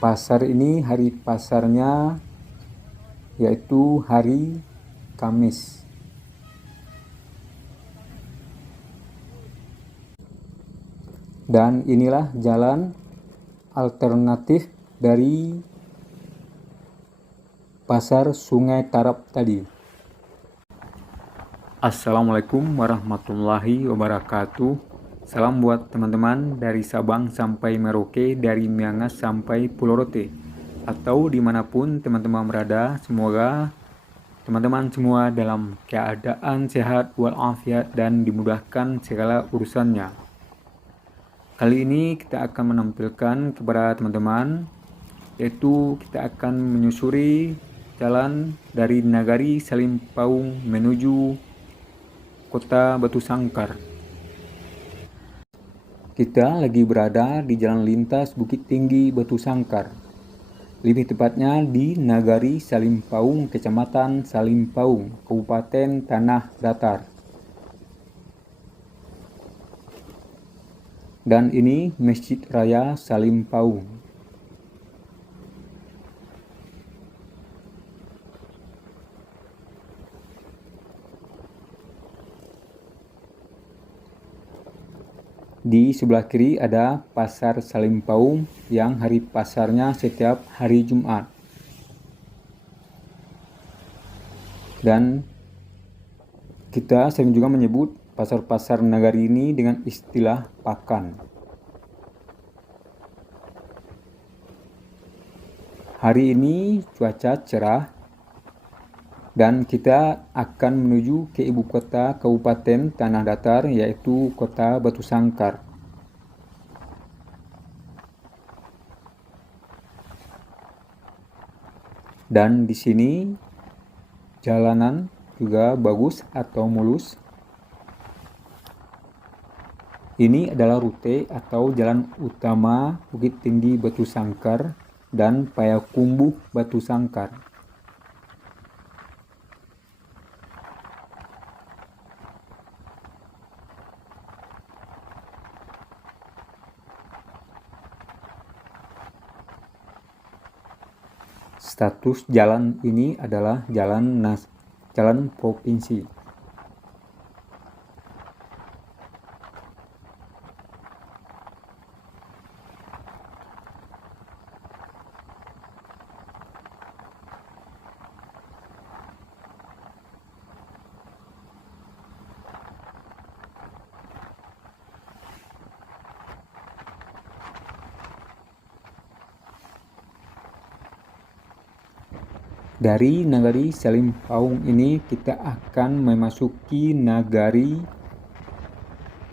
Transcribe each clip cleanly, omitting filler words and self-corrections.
Pasar ini hari pasarnya yaitu hari Kamis. Dan inilah jalan alternatif dari pasar Sungai Tarap tadi. Assalamualaikum warahmatullahi wabarakatuh. Salam buat teman-teman dari Sabang sampai Merauke, dari Miangas sampai Pulau Rote, atau dimanapun teman-teman berada. Semoga teman-teman semua dalam keadaan sehat walafiat dan dimudahkan segala urusannya. Kali ini kita akan menampilkan kepada teman-teman, yaitu kita akan menyusuri jalan dari Nagari Salimpaung menuju Kota Batu Sangkar. Kita lagi berada di jalan lintas Bukit Tinggi Batu Sangkar. Lebih tepatnya di Nagari Salimpaung, Kecamatan Salimpaung, Kabupaten Tanah Datar. Dan ini Masjid Raya Salimpaung. Di sebelah kiri ada Pasar Salimpaung yang hari pasarnya setiap hari Jumat. Dan kita sering juga menyebut pasar-pasar Nagari ini dengan istilah pakan. Hari ini cuaca cerah dan kita akan menuju ke ibu kota Kabupaten Tanah Datar, yaitu Kota Batu Sangkar. Dan di sini jalanan juga bagus atau mulus. Ini adalah rute atau jalan utama Bukit Tinggi Batu Sangkar dan Payakumbuh Batu Sangkar. Status jalan ini adalah jalan provinsi. Dari Nagari Salimpaung ini kita akan memasuki Nagari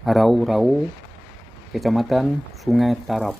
Rau-Rau, Kecamatan Sungai Tarap.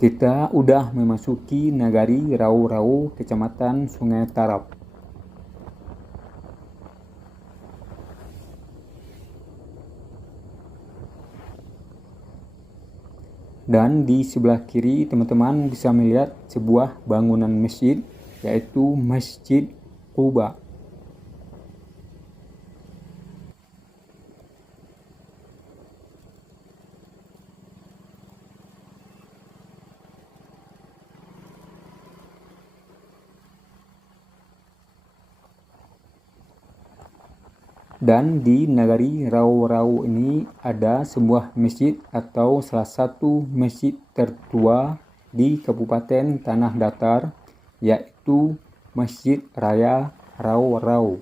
Kita udah memasuki Nagari Rau-Rau, Kecamatan Sungai Tarap. Dan di sebelah kiri teman-teman bisa melihat sebuah bangunan masjid, yaitu Masjid Quba. Dan di Nagari Rau-Rau ini ada sebuah masjid atau salah satu masjid tertua di Kabupaten Tanah Datar, yaitu Masjid Raya Rau-Rau.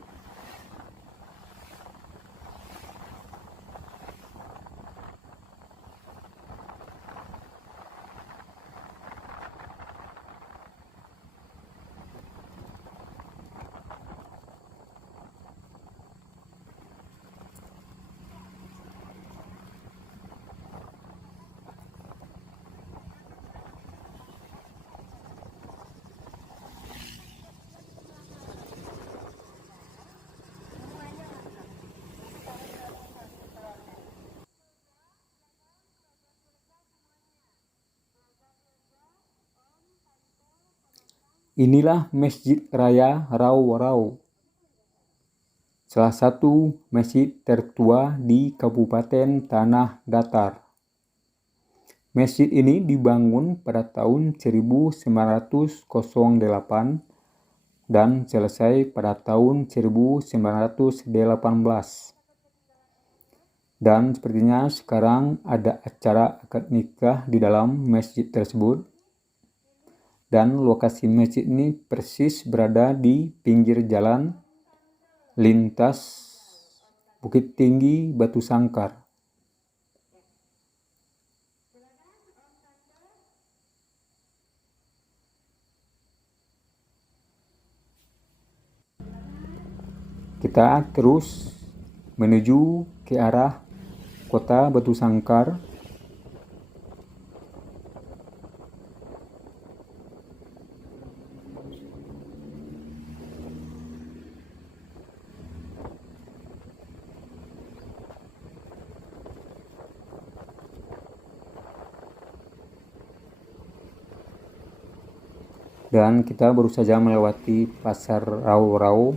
Inilah Masjid Raya Rau-Rau, salah satu masjid tertua di Kabupaten Tanah Datar. Masjid ini dibangun pada tahun 1908 dan selesai pada tahun 1918. Dan sepertinya sekarang ada acara akad nikah di dalam masjid tersebut. Dan lokasi masjid ini persis berada di pinggir jalan lintas Bukit Tinggi Batu Sangkar. Kita terus menuju ke arah kota Batu Sangkar. Dan kita baru saja melewati pasar Rau-Rau.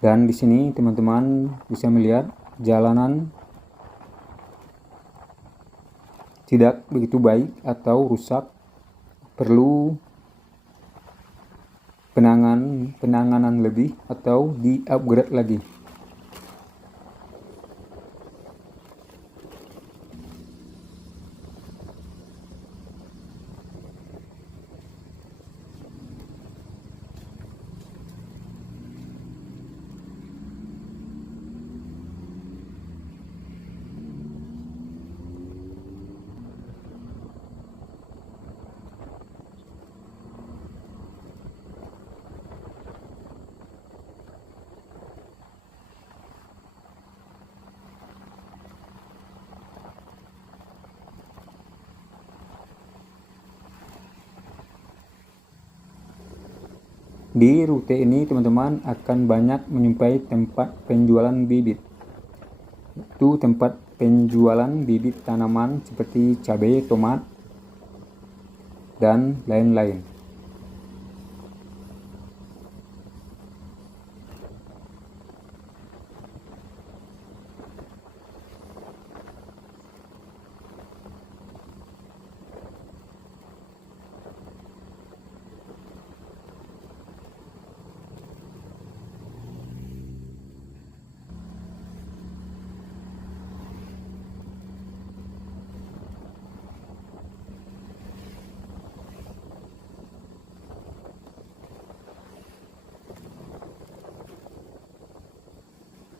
Dan di sini teman-teman bisa melihat jalanan tidak begitu baik atau rusak, perlu penanganan lebih atau di-upgrade lagi. Di rute ini teman-teman akan banyak menjumpai tempat penjualan bibit. Itu tempat penjualan bibit tanaman seperti cabai, tomat, dan lain-lain.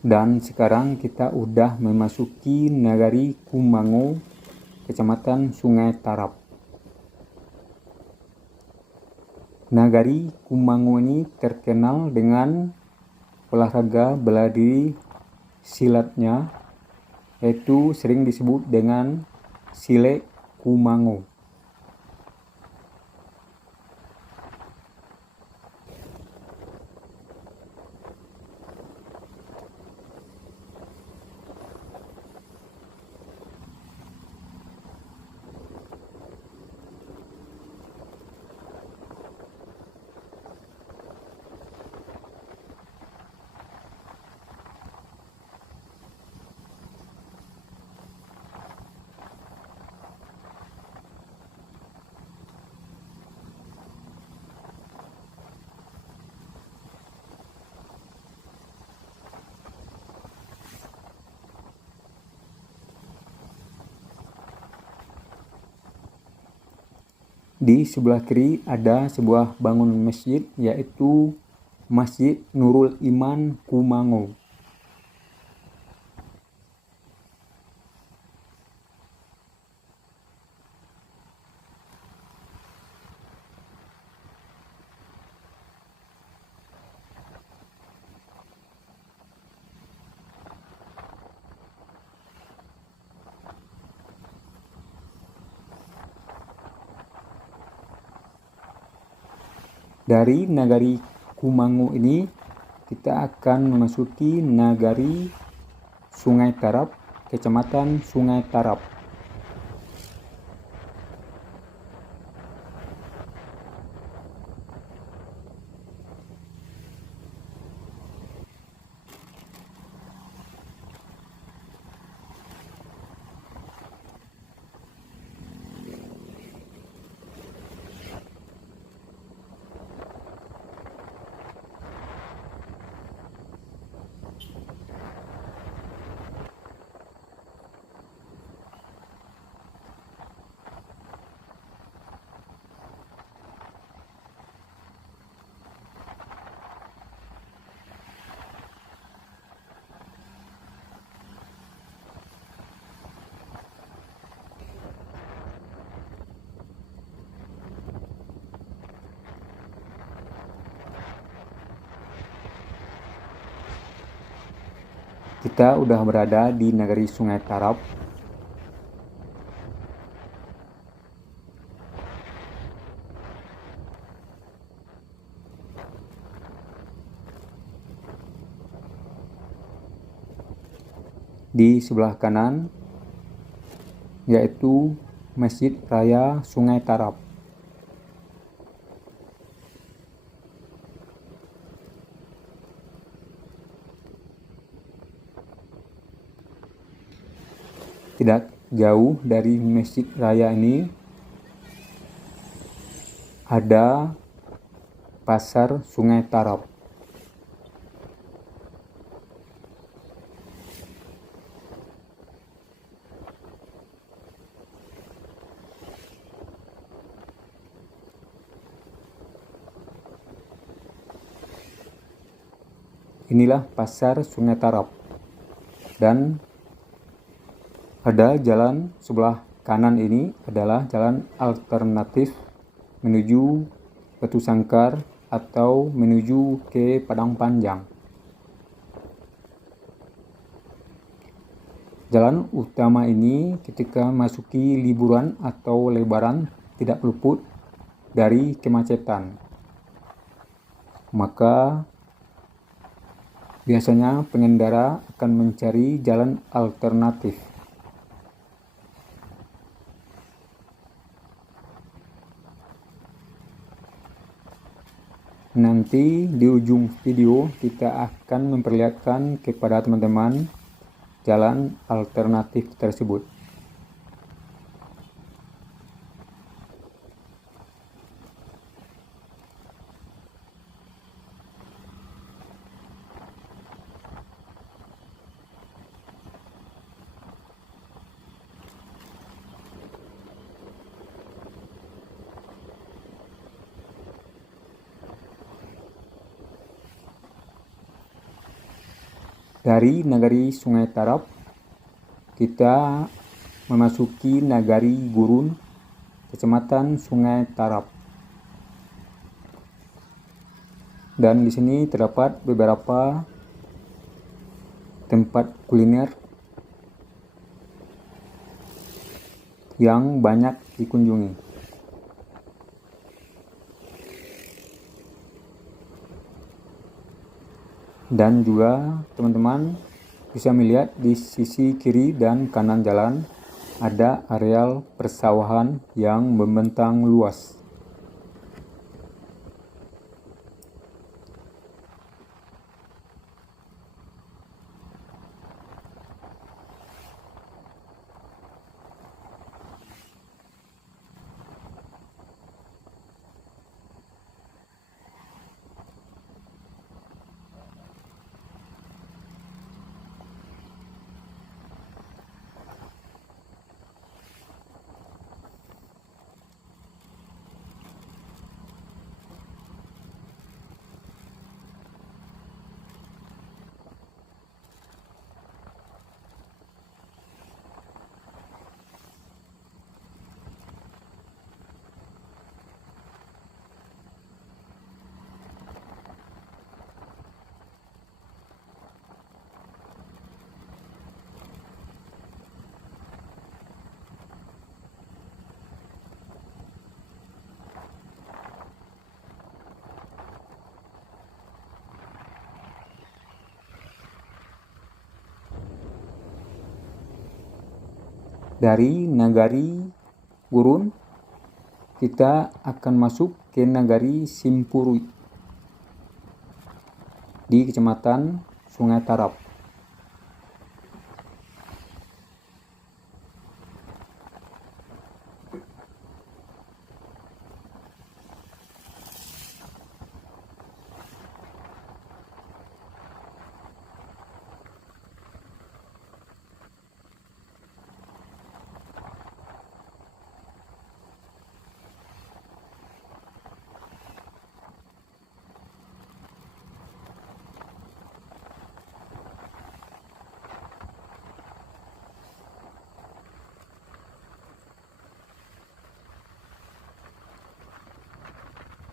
Dan sekarang kita udah memasuki Nagari Kumango, Kecamatan Sungai Tarap. Nagari Kumango ini terkenal dengan olahraga bela diri silatnya, yaitu sering disebut dengan Silat Kumango. Di sebelah kiri ada sebuah bangunan masjid, yaitu Masjid Nurul Iman Kumango. Dari Nagari Kumango ini kita akan memasuki Nagari Sungai Tarap, Kecamatan Sungai Tarap. Kita udah berada di negeri Sungai Tarap. Di sebelah kanan yaitu Masjid Raya Sungai Tarap. Tidak jauh dari Masjid Raya ini ada Pasar Sungai Tarap. Inilah Pasar Sungai Tarap. Dan ada jalan sebelah kanan ini adalah jalan alternatif menuju Batu Sangkar atau menuju ke Padang Panjang. Jalan utama ini ketika masuki liburan atau lebaran tidak luput dari kemacetan. Maka biasanya pengendara akan mencari jalan alternatif. Nanti di ujung video kita akan memperlihatkan kepada teman-teman jalan alternatif tersebut. Dari Nagari Sungai Tarap, kita memasuki Nagari Gurun, Kecamatan Sungai Tarap. Dan di sini terdapat beberapa tempat kuliner yang banyak dikunjungi. Dan juga teman-teman bisa melihat di sisi kiri dan kanan jalan ada areal persawahan yang membentang luas. Dari Nagari Gurun, kita akan masuk ke Nagari Simpurui di Kecamatan Sungai Tarap.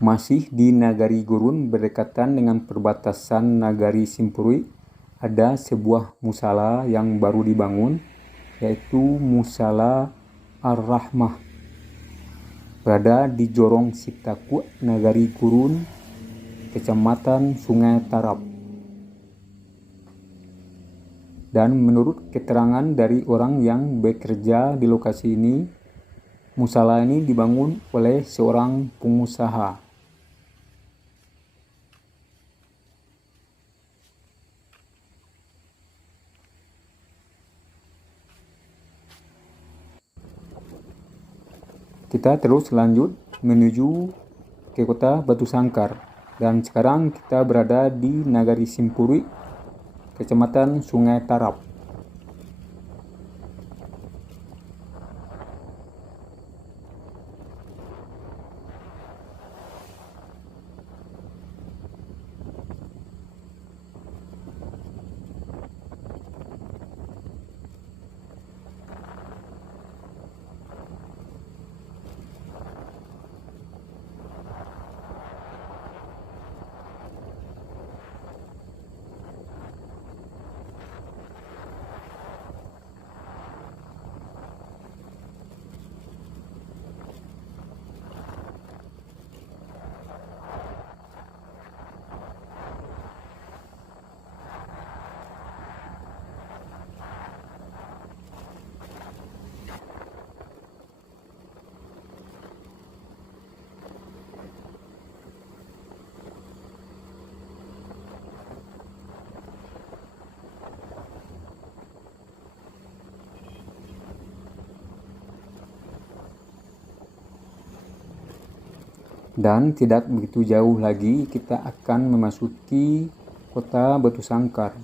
Masih di Nagari Gurun berdekatan dengan perbatasan Nagari Simpurui, ada sebuah musala yang baru dibangun, yaitu Musala Ar-Rahmah, berada di Jorong Sitaku, Nagari Gurun, Kecamatan Sungai Tarap. Dan menurut keterangan dari orang yang bekerja di lokasi ini, musala ini dibangun oleh seorang pengusaha. Kita terus lanjut menuju ke kota Batu Sangkar, dan sekarang kita berada di Nagari Simpurui, Kecamatan Sungai Tarap. Dan tidak begitu jauh lagi kita akan memasuki kota Batu Sangkar.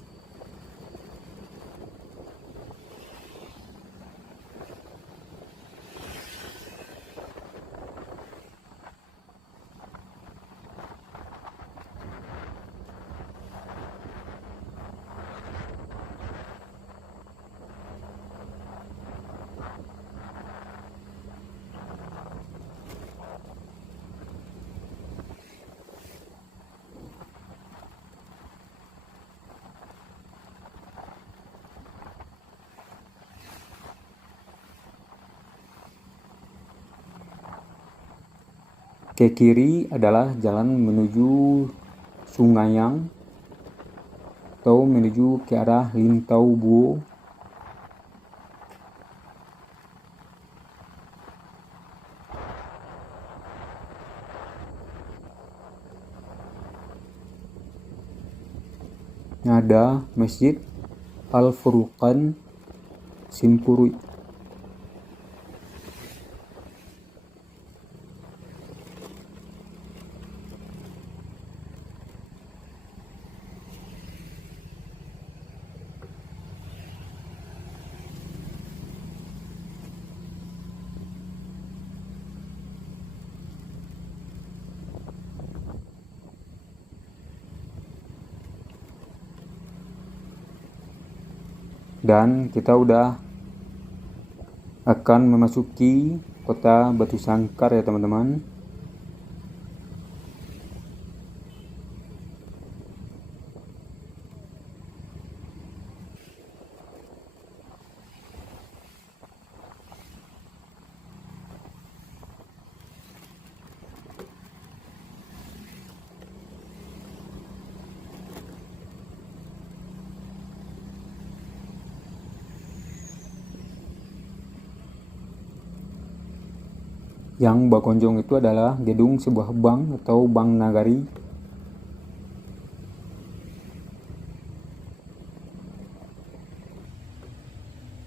Ke kiri adalah jalan menuju Sungaiang atau menuju ke arah Lintau Buo. Ada Masjid Al-Furqan Simpurui. Dan kita udah akan memasuki kota Batu Sangkar ya teman-teman. Yang Bakonjong itu adalah gedung sebuah bank atau Bank Nagari.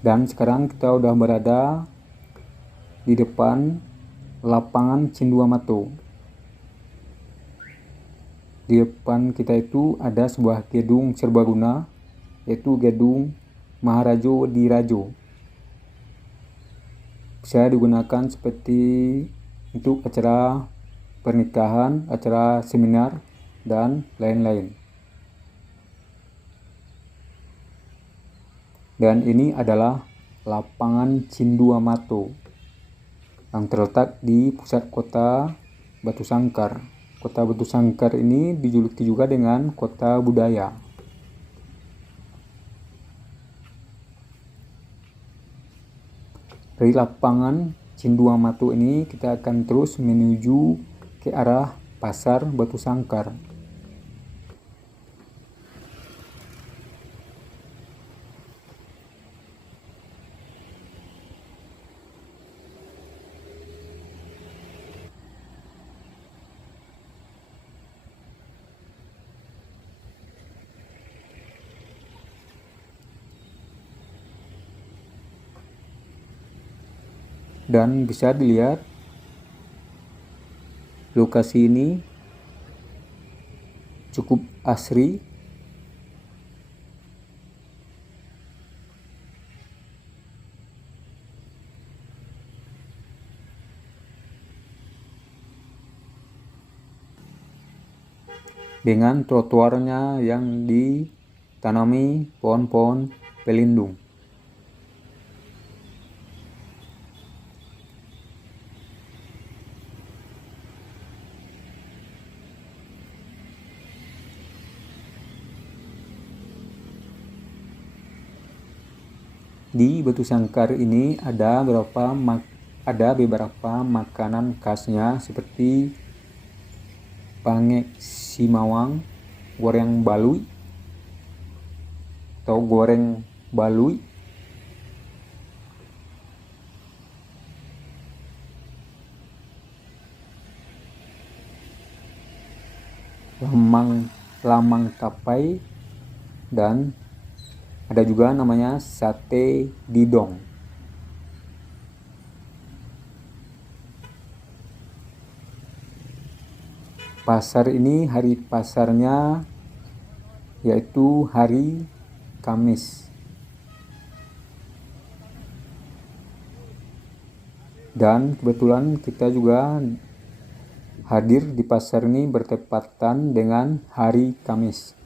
Dan sekarang kita udah berada di depan lapangan Cinduamato. Di depan kita itu ada sebuah gedung serbaguna, yaitu gedung Maharajo di Rajo. Bisa digunakan seperti untuk acara pernikahan, acara seminar, dan lain-lain. Dan ini adalah lapangan Cinduamato yang terletak di pusat kota Batu Sangkar. Kota Batu Sangkar ini dijuluki juga dengan kota budaya. Dari lapangan Cinduamatu ini kita akan terus menuju ke arah Pasar Batu Sangkar. Dan bisa dilihat lokasi ini cukup asri. Dengan trotoarnya yang ditanami pohon-pohon pelindung. Di Batu Sangkar ini ada beberapa makanan khasnya seperti pangek simawang, goreng balui atau goreng balui, lamang tapai, dan ada juga namanya sate didong. Pasar ini hari pasarnya yaitu hari Kamis. Dan kebetulan kita juga hadir di pasar ini bertepatan dengan hari Kamis.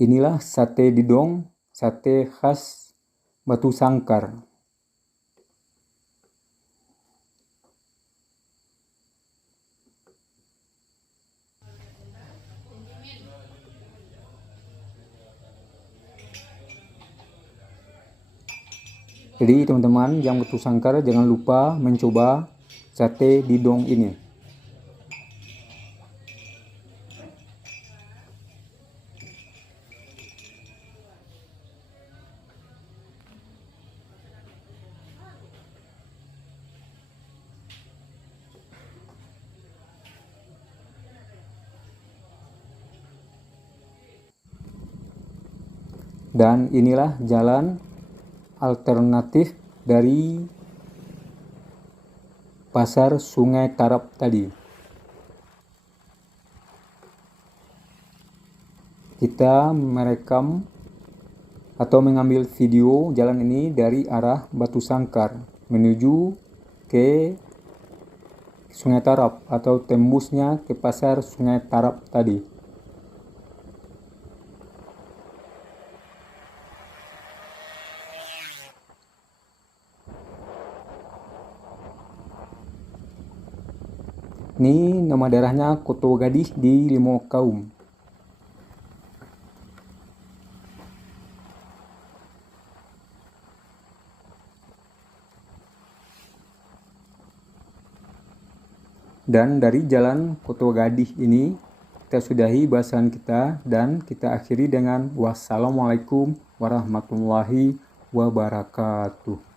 Inilah sate didong, sate khas Batu Sangkar. Jadi teman-teman yang Batu Sangkar jangan lupa mencoba sate didong ini. Dan inilah jalan alternatif dari Pasar Sungai Tarap tadi. Kita merekam atau mengambil video jalan ini dari arah Batu Sangkar menuju ke Sungai Tarap atau tembusnya ke Pasar Sungai Tarap tadi. Ini nama daerahnya Koto Gadih di Limaukaum. Dan dari jalan Koto Gadih ini kita sudahi bahasan kita dan kita akhiri dengan wassalamualaikum warahmatullahi wabarakatuh.